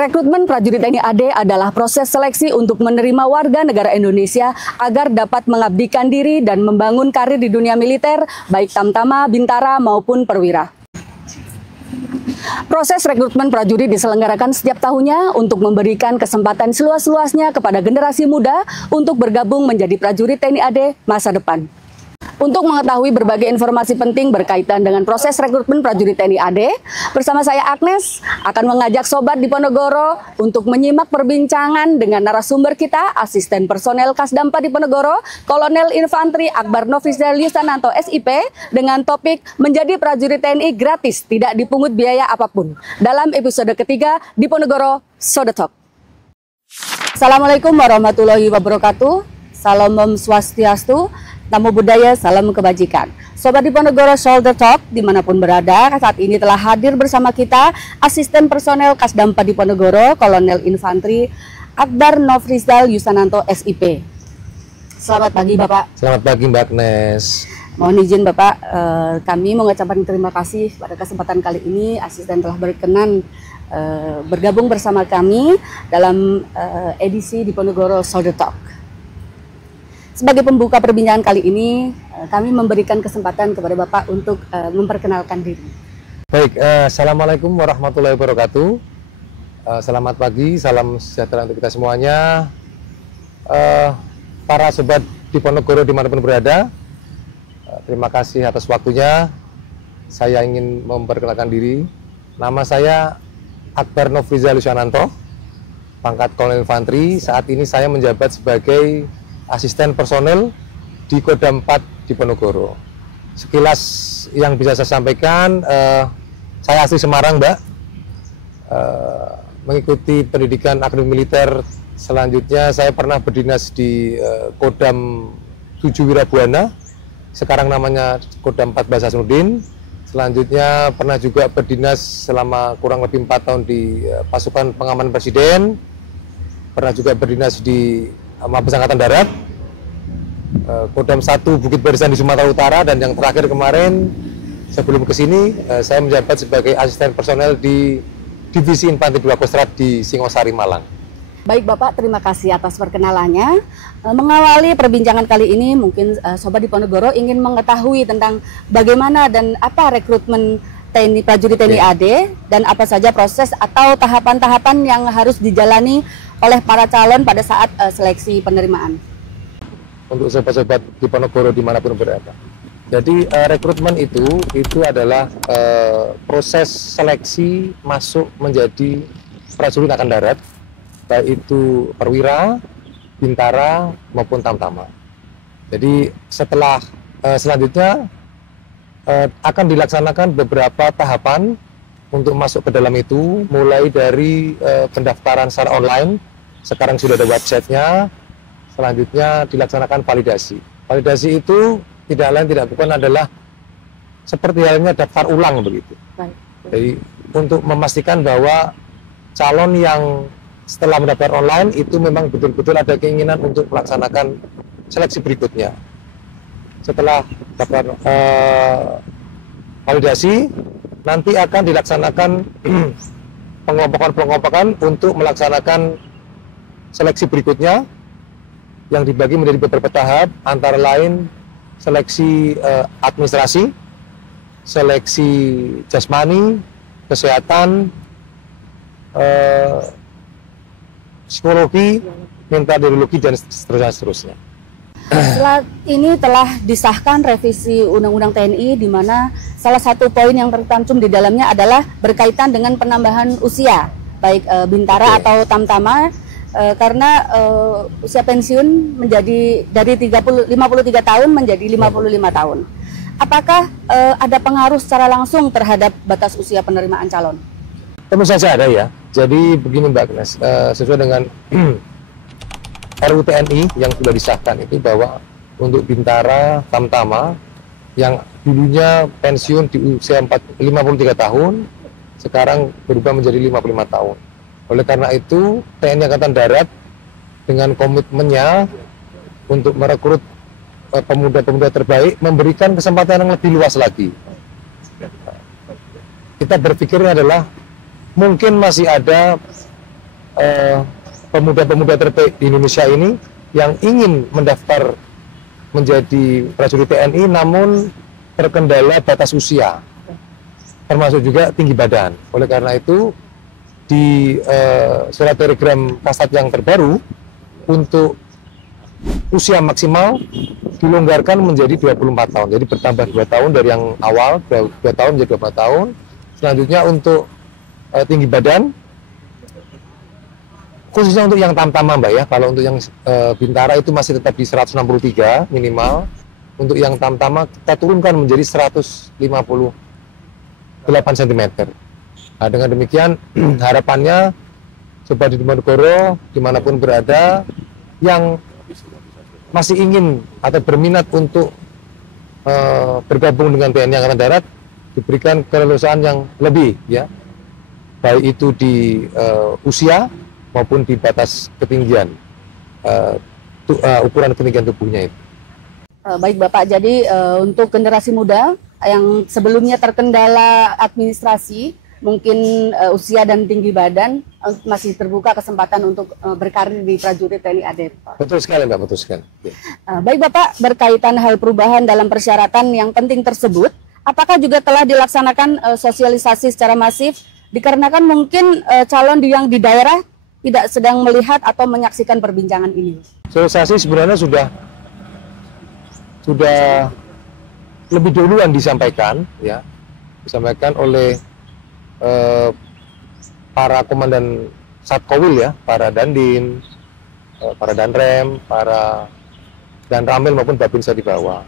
Rekrutmen prajurit TNI AD adalah proses seleksi untuk menerima warga negara Indonesia agar dapat mengabdikan diri dan membangun karir di dunia militer, baik tamtama, bintara, maupun perwira. Proses rekrutmen prajurit diselenggarakan setiap tahunnya untuk memberikan kesempatan seluas-luasnya kepada generasi muda untuk bergabung menjadi prajurit TNI AD masa depan. Untuk mengetahui berbagai informasi penting berkaitan dengan proses rekrutmen prajurit TNI AD, bersama saya Agnes akan mengajak Sobat Diponegoro untuk menyimak perbincangan dengan narasumber kita, Asisten Personel Kasdampa Diponegoro, Kolonel Infantri Akbar Nofrizal Yusananto SIP, dengan topik menjadi prajurit TNI gratis, tidak dipungut biaya apapun. Dalam episode ketiga Diponegoro Shoulder Talk. Assalamualaikum warahmatullahi wabarakatuh. Salam Om Swastiastu. Namo Buddhaya, salam kebajikan. Sobat Diponegoro Shoulder Talk dimanapun berada, saat ini telah hadir bersama kita Asisten Personel Kasdampa Diponegoro, Kolonel Infantri Akbar Nofrizal Yusananto SIP. Selamat pagi Bapak. Selamat pagi Mbak Agnes. Mohon izin Bapak, kami mengucapkan terima kasih pada kesempatan kali ini asisten telah berkenan bergabung bersama kami dalam edisi Diponegoro Shoulder Talk. Sebagai pembuka perbincangan kali ini, kami memberikan kesempatan kepada Bapak untuk memperkenalkan diri. Baik, Assalamualaikum warahmatullahi wabarakatuh. Selamat pagi, salam sejahtera untuk kita semuanya. Para Sobat Diponegoro dimanapun berada, terima kasih atas waktunya. Saya ingin memperkenalkan diri. Nama saya Akbar Nofrizal Yusananto, pangkat Kolonel Infantri. Saat ini saya menjabat sebagai Asisten Personel di Kodam 4 Diponegoro. Sekilas yang bisa saya sampaikan, saya asli Semarang, Mbak. Mengikuti pendidikan akademi militer. Selanjutnya saya pernah berdinas di Kodam 7 Wirabuana, sekarang namanya Kodam 4 Basa Hasanuddin. Selanjutnya pernah juga berdinas selama kurang lebih 4 tahun di pasukan pengamanan Presiden. Pernah juga berdinas di Mabes Angkatan Darat, Kodam 1 Bukit Barisan di Sumatera Utara, dan yang terakhir kemarin sebelum ke sini saya menjabat sebagai asisten personel di Divisi Infanteri 2 Kostrad di Singosari, Malang. Baik Bapak, terima kasih atas perkenalannya. Mengawali perbincangan kali ini, mungkin Sobat Diponegoro ingin mengetahui tentang bagaimana dan apa rekrutmen TNI prajurit TNI AD dan apa saja proses atau tahapan-tahapan yang harus dijalani oleh para calon pada saat seleksi penerimaan. Untuk sobat-sobat Diponegoro dimanapun berada. Jadi rekrutmen itu adalah proses seleksi masuk menjadi prajurit angkatan darat, baik itu perwira, bintara maupun tamtama. Jadi setelah selanjutnya akan dilaksanakan beberapa tahapan untuk masuk ke dalam itu, mulai dari pendaftaran secara online. Sekarang sudah ada websitenya. Selanjutnya dilaksanakan validasi. Validasi itu tidak lain tidak bukan adalah seperti halnya daftar ulang begitu. Baik. Jadi untuk memastikan bahwa calon yang setelah mendaftar online itu memang betul-betul ada keinginan untuk melaksanakan seleksi berikutnya. Setelah daftar validasi, nanti akan dilaksanakan pengelompokan untuk melaksanakan seleksi berikutnya yang dibagi menjadi beberapa tahap, antara lain seleksi administrasi, seleksi jasmani, kesehatan, psikologi, mentodologi, dan seterusnya. Setelah ini telah disahkan revisi Undang-Undang TNI, di mana salah satu poin yang tercantum di dalamnya adalah berkaitan dengan penambahan usia, baik bintara atau tamtama, karena usia pensiun menjadi dari 53 tahun menjadi 55 tahun. Apakah ada pengaruh secara langsung terhadap batas usia penerimaan calon? Tentu saja ada ya. Jadi begini Mbak Agnes, sesuai dengan RUU TNI yang sudah disahkan itu bahwa untuk bintara tamtama yang dulunya pensiun di usia 53 tahun, sekarang berubah menjadi 55 tahun. Oleh karena itu, TNI Angkatan Darat dengan komitmennya untuk merekrut pemuda-pemuda terbaik, memberikan kesempatan yang lebih luas lagi. Kita berpikirnya adalah mungkin masih ada pemuda-pemuda terbaik di Indonesia ini yang ingin mendaftar menjadi prajurit TNI namun terkendala batas usia, termasuk juga tinggi badan. Oleh karena itu, di surat telegram Kasat yang terbaru, untuk usia maksimal dilonggarkan menjadi 24 tahun. Jadi bertambah 2 tahun dari yang awal, 2 tahun menjadi 24 tahun. Selanjutnya untuk tinggi badan, khususnya untuk yang tamtama Mbak ya, kalau untuk yang bintara itu masih tetap di 163 minimal. Untuk yang tamtama kita turunkan menjadi 158 cm. Nah, dengan demikian harapannya Sobat Diponegoro dimanapun berada yang masih ingin atau berminat untuk bergabung dengan TNI Angkatan Darat diberikan kelulusan yang lebih ya, baik itu di usia maupun di batas ketinggian ukuran ketinggian tubuhnya itu. Baik Bapak, jadi untuk generasi muda yang sebelumnya terkendala administrasi, mungkin usia dan tinggi badan, masih terbuka kesempatan untuk berkarir di prajurit TNI AD. Betul sekali Mbak, betul sekali. Ya. Baik Bapak, berkaitan hal perubahan dalam persyaratan yang penting tersebut, apakah juga telah dilaksanakan sosialisasi secara masif, dikarenakan mungkin calon yang di daerah tidak sedang melihat atau menyaksikan perbincangan ini? Sosialisasi sebenarnya sudah lebih duluan disampaikan ya, disampaikan oleh para komandan Satkowil ya, para Dandim, para Danrem, para Danramil maupun Babinsa di bawah.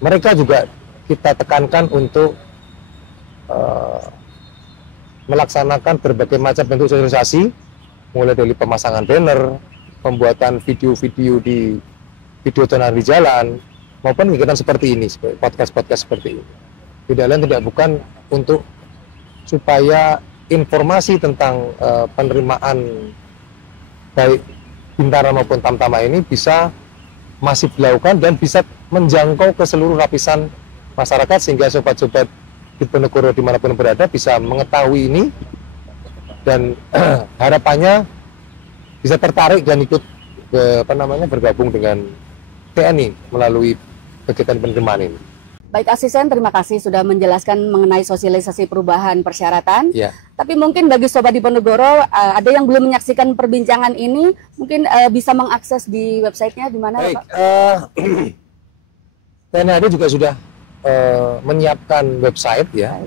Mereka juga kita tekankan untuk melaksanakan berbagai macam bentuk sosialisasi, mulai dari pemasangan banner, pembuatan video-video di video tonal di jalan, maupun kegiatan seperti ini, podcast-podcast seperti ini. Tidak lain tidak bukan untuk supaya informasi tentang penerimaan baik bintara maupun tamtama ini bisa masif dilakukan dan bisa menjangkau ke seluruh lapisan masyarakat, sehingga sobat-sobat Diponegoro dimanapun berada bisa mengetahui ini dan harapannya bisa tertarik dan ikut bergabung dengan TNI melalui kegiatan penerimaan ini. Baik Asisten, terima kasih sudah menjelaskan mengenai sosialisasi perubahan persyaratan. Ya. Tapi mungkin bagi Sobat Diponegoro, ada yang belum menyaksikan perbincangan ini, mungkin bisa mengakses di websitenya di mana, Baik, Pak? TNI AD juga sudah menyiapkan website ya.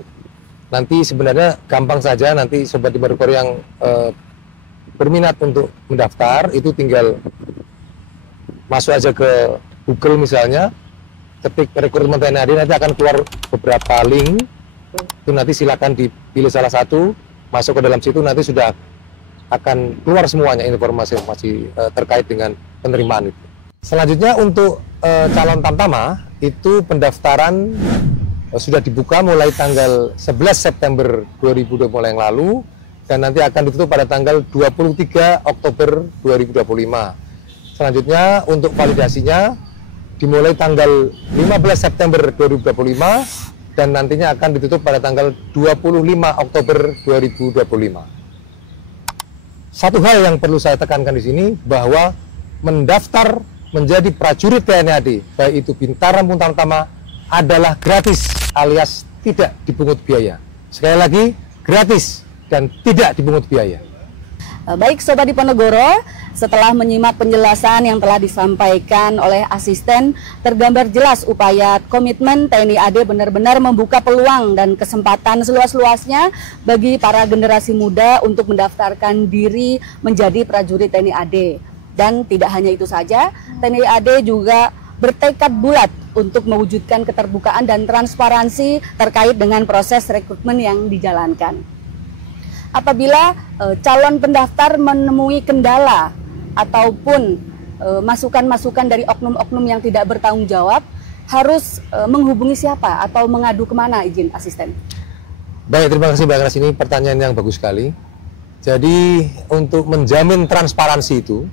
Nanti sebenarnya gampang saja, nanti Sobat Diponegoro yang berminat untuk mendaftar itu tinggal masuk aja ke Google misalnya, ketik rekrutmen TNI AD, nanti akan keluar beberapa link, itu nanti silakan dipilih salah satu, masuk ke dalam situ, nanti sudah akan keluar semuanya informasi-informasi terkait dengan penerimaan itu. Selanjutnya untuk calon tamtama itu pendaftaran sudah dibuka mulai tanggal 11 September 2020 yang lalu dan nanti akan ditutup pada tanggal 23 Oktober 2025. Selanjutnya untuk validasinya dimulai tanggal 15 September 2025 dan nantinya akan ditutup pada tanggal 25 Oktober 2025. Satu hal yang perlu saya tekankan di sini bahwa mendaftar menjadi prajurit TNI AD, baik itu bintara maupun tamtama, adalah gratis alias tidak dipungut biaya. Sekali lagi, gratis dan tidak dipungut biaya. Baik Sobat Diponegoro, setelah menyimak penjelasan yang telah disampaikan oleh Asisten, tergambar jelas upaya komitmen TNI AD benar-benar membuka peluang dan kesempatan seluas-luasnya bagi para generasi muda untuk mendaftarkan diri menjadi prajurit TNI AD. Dan tidak hanya itu saja, TNI AD juga bertekad bulat untuk mewujudkan keterbukaan dan transparansi terkait dengan proses rekrutmen yang dijalankan. Apabila calon pendaftar menemui kendala ataupun masukan-masukan dari oknum-oknum yang tidak bertanggung jawab, harus menghubungi siapa atau mengadu kemana, izin Asisten? Baik, terima kasih Mbak Kras, ini pertanyaan yang bagus sekali. Jadi untuk menjamin transparansi itu,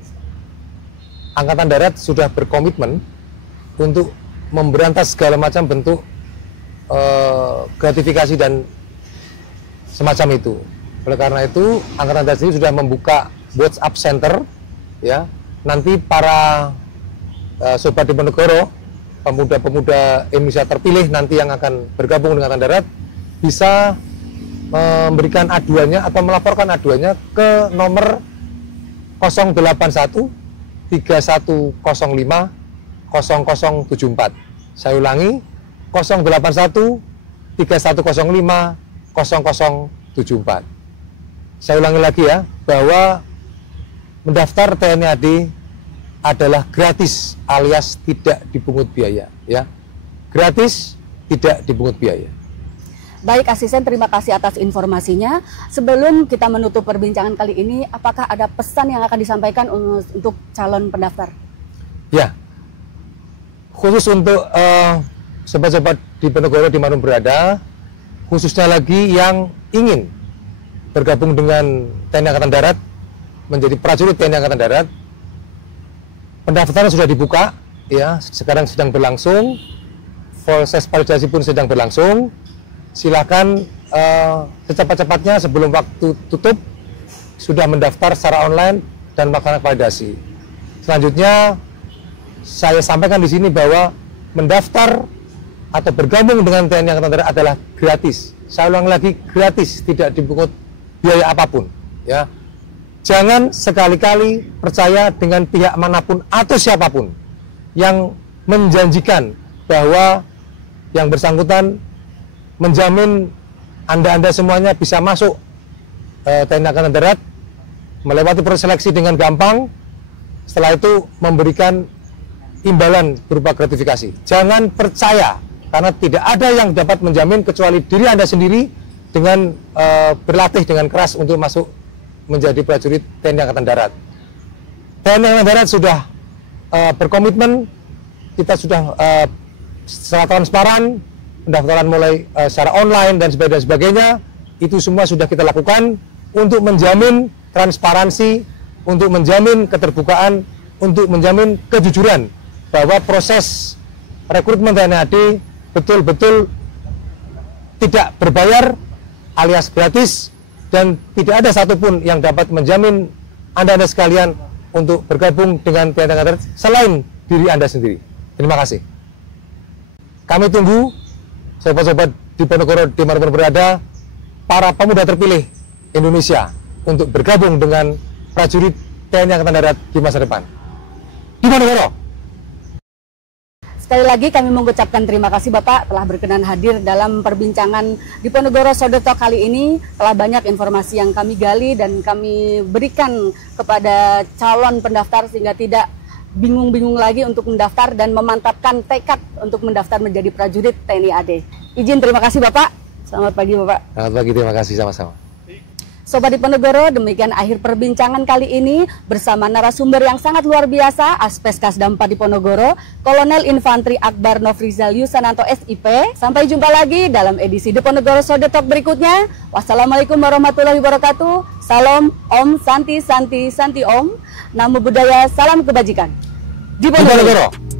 Angkatan Darat sudah berkomitmen untuk memberantas segala macam bentuk gratifikasi dan semacam itu. Oleh karena itu, Angkatan Darat sendiri sudah membuka WhatsApp Center, ya. Nanti para Sobat Diponegoro, pemuda-pemuda Indonesia terpilih nanti yang akan bergabung dengan Angkatan Darat, bisa memberikan aduannya atau melaporkan aduannya ke nomor 081 3105 0074. Saya ulangi, 081 3105 0074. Saya ulangi lagi ya, bahwa mendaftar TNI AD adalah gratis alias tidak dipungut biaya, ya. Gratis, tidak dipungut biaya. Baik Asisten, terima kasih atas informasinya. Sebelum kita menutup perbincangan kali ini, apakah ada pesan yang akan disampaikan untuk calon pendaftar? Ya, khusus untuk sobat-sobat Diponegoro dimanapun berada, khususnya lagi yang ingin bergabung dengan TNI Angkatan Darat, menjadi prajurit TNI Angkatan Darat, pendaftaran sudah dibuka, ya, sekarang sedang berlangsung, proses validasi pun sedang berlangsung. Silakan secepat-cepatnya sebelum waktu tutup sudah mendaftar secara online dan melakukan validasi. Selanjutnya saya sampaikan di sini bahwa mendaftar atau bergabung dengan TNI Angkatan Darat adalah gratis. Saya ulang lagi, gratis, tidak dipungut biaya apapun, ya. Jangan sekali-kali percaya dengan pihak manapun atau siapapun yang menjanjikan bahwa yang bersangkutan menjamin Anda semuanya bisa masuk TNI Angkatan Darat, melewati proses seleksi dengan gampang, setelah itu memberikan imbalan berupa gratifikasi. Jangan percaya, karena tidak ada yang dapat menjamin kecuali diri Anda sendiri dengan berlatih dengan keras untuk masuk menjadi prajurit TNI Angkatan Darat. TNI Angkatan Darat sudah berkomitmen, kita sudah secara transparan, pendaftaran mulai secara online dan sebagainya, itu semua sudah kita lakukan untuk menjamin transparansi, untuk menjamin keterbukaan, untuk menjamin kejujuran bahwa proses rekrutmen TNI AD betul-betul tidak berbayar alias gratis, dan tidak ada satupun yang dapat menjamin Anda sekalian untuk bergabung dengan TNI Angkatan Darat selain diri Anda sendiri. Terima kasih. Kami tunggu sobat-sobat Diponegoro dimanapun berada, para pemuda terpilih Indonesia untuk bergabung dengan prajurit TNI Angkatan Darat di masa depan. Diponegoro. Sekali lagi kami mengucapkan terima kasih Bapak telah berkenan hadir dalam perbincangan Diponegoro Sode Talk kali ini. Telah banyak informasi yang kami gali dan kami berikan kepada calon pendaftar sehingga tidak bingung-bingung lagi untuk mendaftar dan memantapkan tekad untuk mendaftar menjadi prajurit TNI AD. Izin terima kasih Bapak. Selamat pagi Bapak. Selamat pagi, terima kasih sama-sama. Sobat Diponegoro, demikian akhir perbincangan kali ini bersama narasumber yang sangat luar biasa, Aspes Kasdam Diponegoro, Kolonel Infantri Akbar Nofrizal Yusananto SIP. Sampai jumpa lagi dalam edisi Diponegoro Sode Talk berikutnya. Wassalamualaikum warahmatullahi wabarakatuh. Salam Om Santi Santi Santi Om. Namo Buddhaya, salam kebajikan. Diponegoro.